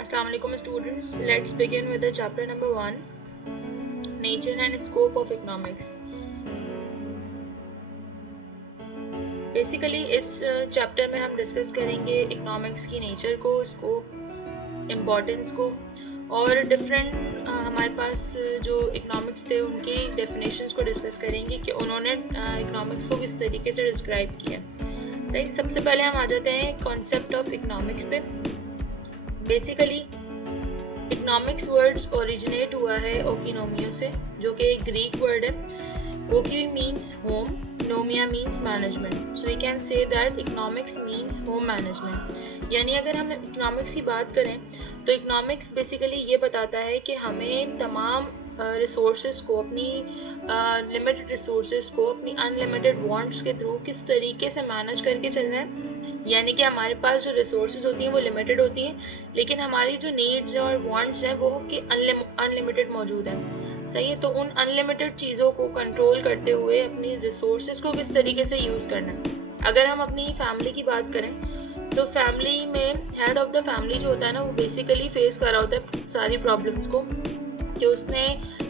Assalamu alaikum students. Let's begin with the chapter number 1, Nature and Scope of Economics. Basically इस chapter में हम discuss करेंगे economics की nature को, scope, importance को और डिफरेंट हमारे पास जो इकोनॉमिक्स थे उनकी डेफिनेशंस को डिस्कस करेंगे कि उन्होंने इकोनॉमिक्स को किस तरीके से डिस्क्राइब किया। सही, सबसे पहले हम आ जाते हैं कॉन्सेप्ट ऑफ इकोनॉमिक्स पे। बेसिकली इकोनॉमिक्स वर्ड्स ओरिजिनेट हुआ है ओकिनोमियो से, जो कि एक ग्रीक वर्ड है। ओकी मीन्स होम, नोमिया means management. So we can say that economics means home management. यानी अगर हम इकोनॉमिक्स की बात करें तो इकोनॉमिक्स बेसिकली ये बताता है कि हमें तमाम रिसोर्सेज को, अपनी लिमिटेड रिसोर्सेज को अपनी अनलिमिटेड वांट्स के थ्रू किस तरीके से मैनेज करके चलना है। यानी कि हमारे पास जो रिसोर्सेज होती हैं वो लिमिटेड होती हैं, लेकिन हमारी जो नीड्स और वांट्स हैं वो कि अनलिमिटेड मौजूद हैं। सही है, तो उन अनलिमिटेड चीज़ों को कंट्रोल करते हुए अपनी रिसोर्सेज को किस तरीके से यूज़ करना है। अगर हम अपनी फैमिली की बात करें तो फैमिली में हेड ऑफ द फैमिली जो होता है ना, वो बेसिकली फेस कर रहा होता है सारी प्रॉब्लम्स को, कि उसने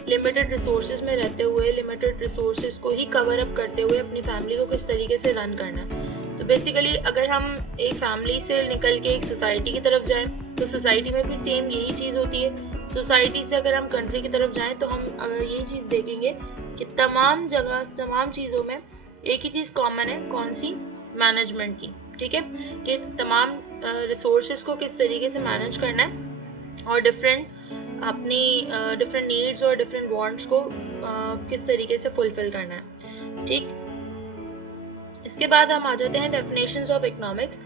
लिमिटेड रिसोर्सेज में रहते हुए लिमिटेड रिसोर्सेज को ही कवर अप करते हुए अपनी फैमिली को किस तरीके से रन करना है। तो बेसिकली अगर हम एक फैमिली से निकल के एक सोसाइटी की तरफ जाएं तो सोसाइटी में भी सेम यही चीज़ होती है। सोसाइटी से अगर हम कंट्री की तरफ जाएं तो हम अगर यही चीज़ देखेंगे कि तमाम जगह, तमाम चीज़ों में एक ही चीज़ कॉमन है, कौन सी? मैनेजमेंट की। ठीक है, कि तमाम रिसोर्सेज को किस तरीके से मैनेज करना है और अपनी डिफरेंट नीड्स और डिफरेंट वांट्स को किस तरीके से फुलफिल करना है। ठीक, इसके बाद हम आ जाते हैं डेफिनेशंस ऑफ इकोनॉमिक्स।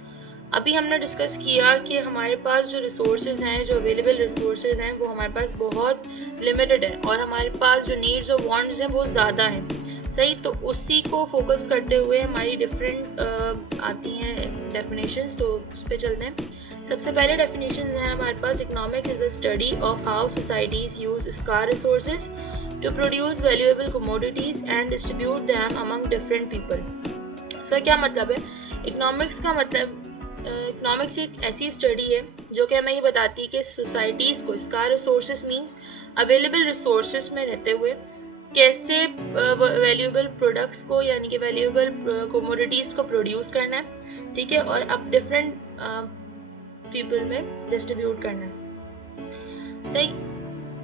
अभी हमने डिस्कस किया कि हमारे पास जो रिसोर्सेज हैं, जो अवेलेबल रिसोर्सेज हैं, वो हमारे पास बहुत लिमिटेड है और हमारे पास जो नीड्स और वांट्स हैं वो ज़्यादा हैं। सही, तो उसी को फोकस करते हुए हमारी डिफरेंट आती हैं डेफिनेशंस, तो उस पर चलते हैं। सबसे पहले डेफिनेशन है हमारे पास, economics is a study of how societies use scarce resources to produce valuable commodities and distribute them among different people. Sir क्या मतलब है? इकोनॉमिक्स का मतलब, इकोनॉमिक्स एक ऐसी स्टडी है जो कि हमें ये बताती है कि सोसाइटीज को scarce resources means available resources में रहते हुए कैसे वैल्यूएबल प्रोडक्ट्स को, यानी कि वैल्यूएबल कमोडिटीज को प्रोड्यूस करना है। ठीक है, और अब डिफरेंट पीपल में डिस्ट्रीब्यूट करना है। सही,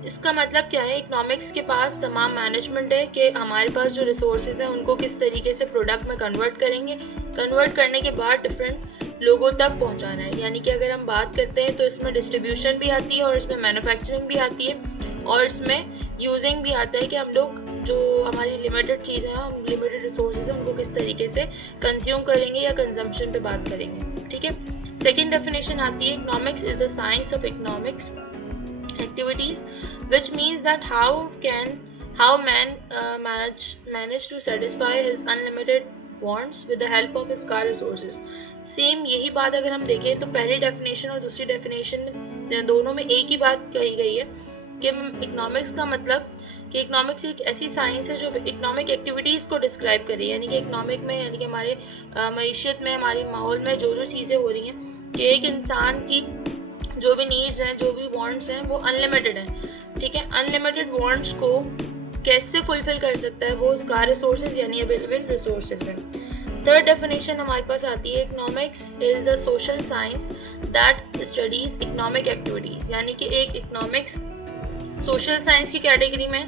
इसका मतलब क्या है? इकोनॉमिक्स के पास तमाम मैनेजमेंट है कि हमारे पास जो रिसोर्सेज हैं उनको किस तरीके से प्रोडक्ट में कन्वर्ट करेंगे, कन्वर्ट करने के बाद डिफरेंट लोगों तक पहुंचाना है। यानी कि अगर हम बात करते हैं तो इसमें डिस्ट्रीब्यूशन भी आती है और इसमें मैन्युफैक्चरिंग भी आती है और इसमें यूजिंग भी आता है कि हम लोग जो हमारी लिमिटेड चीज़ें हैं, हम लिमिटेड रिसोर्सेज हैं, उनको किस तरीके से कंज्यूम करेंगे या कंजम्पशन पे बात करेंगे। ठीक है, सेकेंड डेफिनेशन आती है, economics is the science of economics activities, which means that how man manage to satisfy his unlimited wants with the help of his scarce resources. Same यही बात अगर हम देखें तो पहली डेफिनेशन और दूसरी डेफिनेशन दोनों में एक ही बात कही गई है कि इकोनॉमिक्स का मतलब कि इकोनॉमिक्स एक ऐसी साइंस है जो इकोनॉमिक एक्टिविटीज़ को डिस्क्राइब करे। यानी कि इकोनॉमिक में, यानी कि हमारे मईशत में, हमारे माहौल में जो जो चीज़ें हो रही हैं कि एक इंसान की जो भी नीड्स हैं, जो भी वांट्स हैं, वो अनलिमिटेड हैं। ठीक है, अनलिमिटेड वांट्स को कैसे फुलफिल कर सकता है? वो स्कार्स रिसोर्सेज यानी अवेलेबल रिसोर्सेज हैं। थर्ड डेफिनेशन हमारे पास आती है, economics is the social science that studies economic activities. यानी कि एक इकोनॉमिक्स सोशल साइंस की कैटेगरी में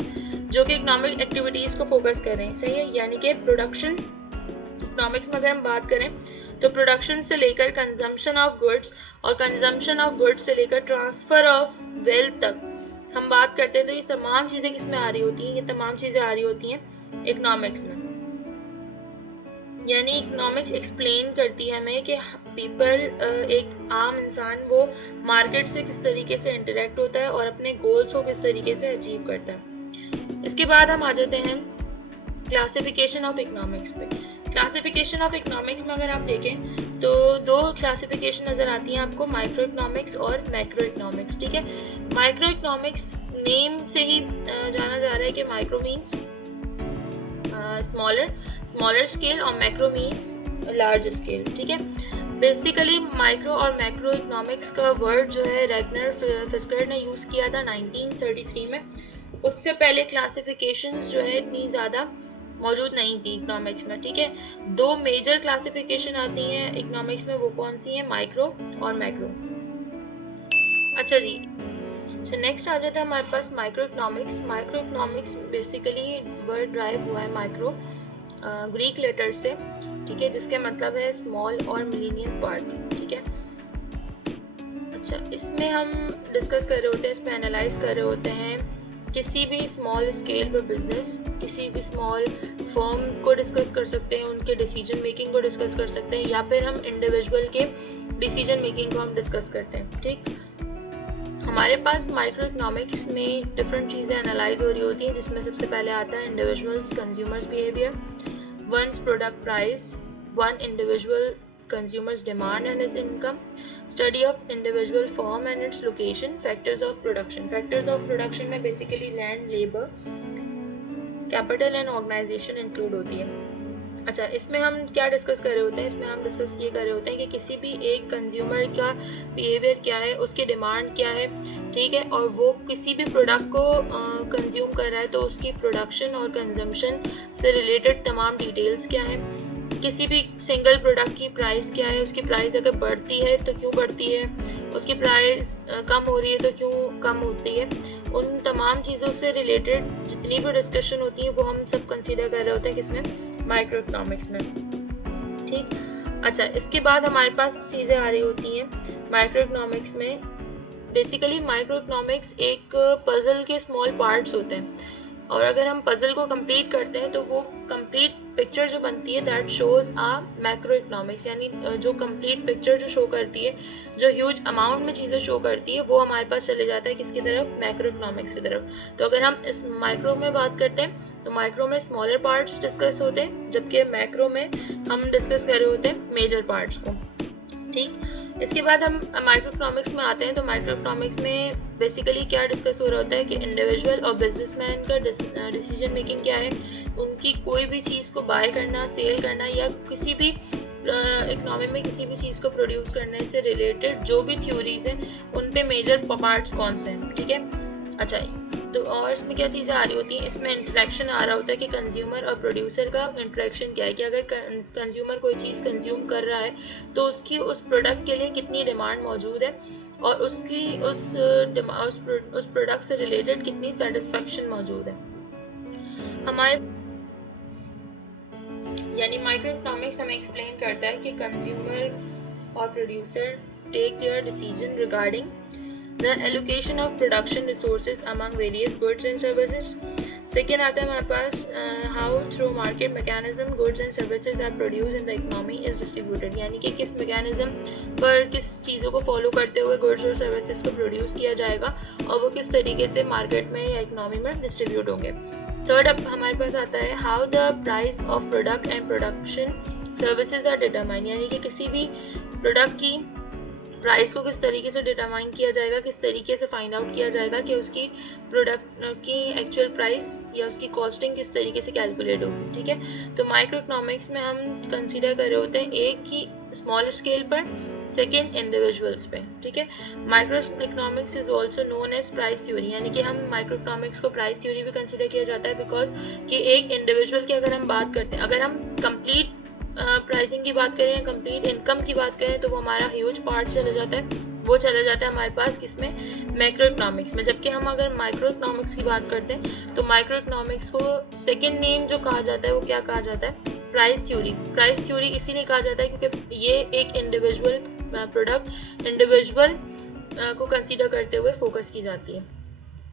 जो कि इकोनॉमिक एक्टिविटीज को फोकस कर रहे हैं। सही है, यानी कि प्रोडक्शन, इकोनॉमिक्स में अगर हम बात करें तो प्रोडक्शन से लेकर कंजम्पशन ऑफ गुड्स और कंजम्पशन ऑफ गुड्स से लेकर ट्रांसफर ऑफ वेल्थ तक हम बात करते हैं, तो ये तमाम चीज़ें किस में आ रही होती हैं? ये तमाम चीज़ें आ रही होती हैं इकोनॉमिक्स में। यानी इकोनॉमिक्स एक्सप्लेन करती है हमें कि पीपल, एक आम इंसान, वो मार्केट से किस तरीके से इंटरेक्ट होता है और अपने गोल्स को किस तरीके से अचीव करता है। इसके बाद हम आ जाते हैं क्लासिफिकेशन ऑफ इकोनॉमिक्स पे। क्लासिफिकेशन ऑफ इकोनॉमिक्स में अगर आप देखें तो दो क्लासिफिकेशन नज़र आती हैं आपको, माइक्रो इकोनॉमिक्स और मैक्रो इकोनॉमिक्स। ठीक है, माइक्रो इकोनॉमिक्स नेम से ही जाना जा रहा है कि माइक्रो मीन्स स्मॉलर स्केल और मैक्रो मीन्स लार्ज स्केल। ठीक है, बेसिकली माइक्रो और मैक्रो इकोनॉमिक्स का वर्ड जो है रेगनर फिस्कर ने यूज़ किया था 1933 में। उससे पहले क्लासिफिकेशंस जो है इतनी ज़्यादा मौजूद नहीं थी इकोनॉमिक्स में, ठीक है। दो मेजर क्लासिफिकेशन आती हैं इकोनॉमिक्स में, वो कौन सी हैं, माइक्रो और मैक्रो। अच्छा जी, तो नेक्स्ट आ जाता है हमारे पास micro economics. Micro economics basically word derive हुआ है माइक्रो ग्रीक लेटर से, ठीक है, जिसका मतलब है स्मॉल और मिलीनियन पार्ट, ठीक है। अच्छा, इसमें हम डिस्कस कर रहे होते हैं, इसमें एनालाइज कर रहे होते हैं किसी भी स्मॉल स्केल पर बिजनेस, किसी भी स्मॉल फर्म को डिस्कस कर सकते हैं, उनके डिसीजन मेकिंग को डिस्कस कर सकते हैं, या फिर हम इंडिविजुअल के डिसीजन मेकिंग को हम डिस्कस करते हैं, ठीक। हमारे पास माइक्रो इकोनॉमिक्स में डिफरेंट चीज़ें एनालाइज हो रही होती हैं, जिसमें सबसे पहले आता है individuals consumers behaviour, one's product price, one individual consumer's demand and his income, study of individual firm and its location, factors of production. Factors of production में basically land, labor, capital and organization include होती है। अच्छा, इसमें हम क्या discuss कर रहे होते हैं, इसमें हम डिस्कस ये कर रहे होते हैं कि किसी भी एक कंज्यूमर का बिहेवियर क्या है, उसकी डिमांड क्या है, ठीक है, और वो किसी भी प्रोडक्ट को कंज्यूम कर रहा है तो उसकी प्रोडक्शन और कंजम्पशन से रिलेटेड तमाम डिटेल्स क्या है, किसी भी सिंगल प्रोडक्ट की प्राइस क्या है, उसकी प्राइस अगर बढ़ती है तो क्यों बढ़ती है, उसकी प्राइस कम हो रही है तो क्यों कम होती है, उन तमाम चीज़ों से रिलेटेड जितनी भी डिस्कशन होती है वो हम सब कंसीडर कर रहे होते हैं किसमें, माइक्रो इकोनॉमिक्स में, ठीक। अच्छा, इसके बाद हमारे पास चीज़ें आ रही होती हैं माइक्रो इकोनॉमिक्स में। बेसिकली माइक्रो इकोनॉमिक्स एक पजल के स्मॉल पार्ट्स होते हैं, और अगर हम पजल को कंप्लीट करते हैं तो वो कंप्लीट पिक्चर जो बनती है that shows a macro economics, यानी जो कंप्लीट पिक्चर जो शो करती है, जो ह्यूज अमाउंट में चीज़ें शो करती है, वो हमारे पास चले जाता है किसकी तरफ, मैक्रो इकोनॉमिक्स की तरफ। तो अगर हम इस माइक्रो में बात करते हैं तो माइक्रो में स्मॉलर पार्ट्स डिस्कस होते हैं, जबकि मैक्रो में हम डिस्कस कर रहे होते हैं मेजर पार्ट्स को, ठीक। इसके बाद हम माइक्रो इकोनॉमिक्स में आते हैं। तो माइक्रो इकोनॉमिक्स में बेसिकली क्या डिस्कस हो रहा होता है कि इंडिविजुअल और बिजनेसमैन का डिसीजन मेकिंग क्या है, उनकी कोई भी चीज़ को बाय करना, सेल करना, या किसी भी इकोनॉमी में किसी भी चीज़ को प्रोड्यूस करने से रिलेटेड जो भी थ्योरीज हैं उन पे मेजर पार्ट्स कौन से हैं, ठीक है। अच्छा, तो और इसमें क्या चीज़ें आ रही होती हैं, इसमें इंटरेक्शन आ रहा होता है कि कंज्यूमर और प्रोड्यूसर का इंटरेक्शन क्या है, कि अगर कंज्यूमर कोई चीज़ कंज्यूम कर रहा है तो उसकी उस प्रोडक्ट के लिए कितनी डिमांड मौजूद है, और उसकी उस प्रोडक्ट से रिलेटेड कितनी सेटिस्फेक्शन मौजूद है। हमारे यानी माइक्रो इकोनॉमिक्स हमें एक्सप्लेन करता है कि कंज्यूमर और producer take their decision regarding the allocation of production resources among various goods and services. Second आता है हमारे पास how through market mechanism goods and services are produced in the economy is distributed, यानी कि किस mechanism पर किस चीज़ों को follow करते हुए goods और services को produce किया जाएगा और वो किस तरीके से market में या economy में distribute होंगे। Third अब हमारे पास आता है how the price of product and production services are determined, यानी कि किसी भी product की प्राइस को किस तरीके से डिटरमाइन किया जाएगा, किस तरीके से फाइंड आउट किया जाएगा कि उसकी प्रोडक्ट की एक्चुअल प्राइस या उसकी कॉस्टिंग किस तरीके से कैलकुलेट होगी, ठीक है। तो माइक्रो इकोनॉमिक्स में हम कंसीडर कर रहे होते हैं एक ही स्मॉल स्केल पर, सेकेंड इंडिविजुअल्स पे, ठीक है। Micro economics is also known as price theory, यानी कि हम माइक्रो इकोनॉमिक्स को प्राइस थ्योरी भी कंसीडर किया जाता है, बिकॉज कि एक इंडिविजुअल की अगर हम बात करते हैं, अगर हम कंप्लीट प्राइसिंग की बात करें, कंप्लीट इनकम की बात करें, तो वो हमारा ह्यूज पार्ट चला जाता है, वो चला जाता है हमारे पास किसमें, मैक्रो इकोनॉमिक्स में। जबकि हम अगर माइक्रो इकोनॉमिक्स की बात करते हैं तो माइक्रो इकोनॉमिक्स को सेकंड नेम जो कहा जाता है वो क्या कहा जाता है, प्राइस थ्योरी। प्राइस थ्योरी इसीलिए कहा जाता है क्योंकि ये एक इंडिविजुअल प्रोडक्ट, इंडिविजुअल को कंसीडर करते हुए फोकस की जाती है।